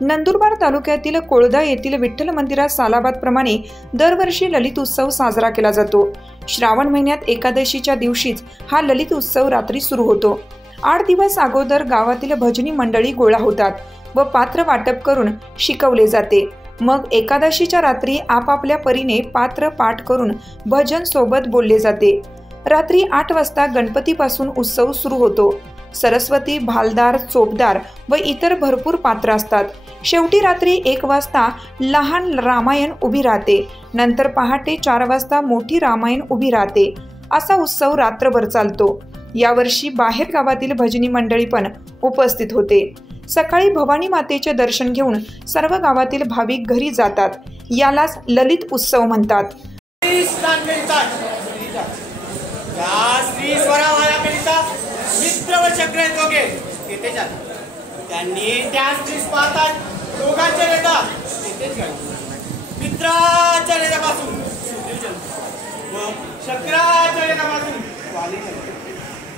नंदुरबार तालुक्यातील कोळदा येथील विठ्ठल मंदिरात सालाबादप्रमाणे दरवर्षी ललित उत्सव साजरा केला जातो। श्रावण महिन्यात एकादशीच्या दिवशीच हा ललित उत्सव रात्री सुरू होतो। 8 दिवस अगोदर गावातील भजनी मंडळी गोळा होतात व पात्र वाटप करून शिकवले जाते। मग एकादशीच्या रात्री आपापल्या परीने पात्र पाठ करून भजन सोबत बोलले जाते। रात्री 8 वाजता गणपतीपासून उत्सव सुरू होतो। सरस्वती, भालदार, चोपदार व इतर भरपूर पात्र असतात। शेवटी रात्री 1 वाजता लहान रामायण उभी राहते। नंतर पहाटे 4 वाजता मोठी रामायण उभी राहते। असा उत्सव रात्रभर चालतो। यावर्षी बाहेर गावातील भजनी मंडळी पण उपस्थित होते। सकाळी भवानी मातेचे दर्शन घेऊन सर्व गावातील भाविक घरी जातात। यालाच ललित उत्सव म्हणतात। मित्र व चक्र दोघे तिथे जातात। त्यांनी त्या स्त्रीस पाहतात, दोघांच्या नेता तिथेच घडतात। मित्राच्या नेत्यापासून व चक्राच्या नेत्यापासून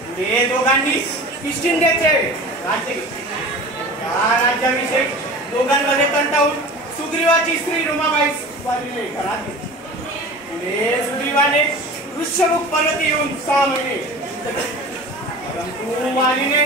पुढे दोघांनी किष्किंधेचे राज्य घेतले। या राज्याविषयी दोघांमध्ये तंटावून सुग्रीवाची स्त्री रुमाबाई वालीने घरात घेतली। पुढे सुग्रीवाने ऋष्यमुख पर्वती येऊन 6 महिने परंतु वालीने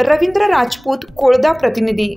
रवींद्र राजपूत, कोळदा प्रतिनिधी।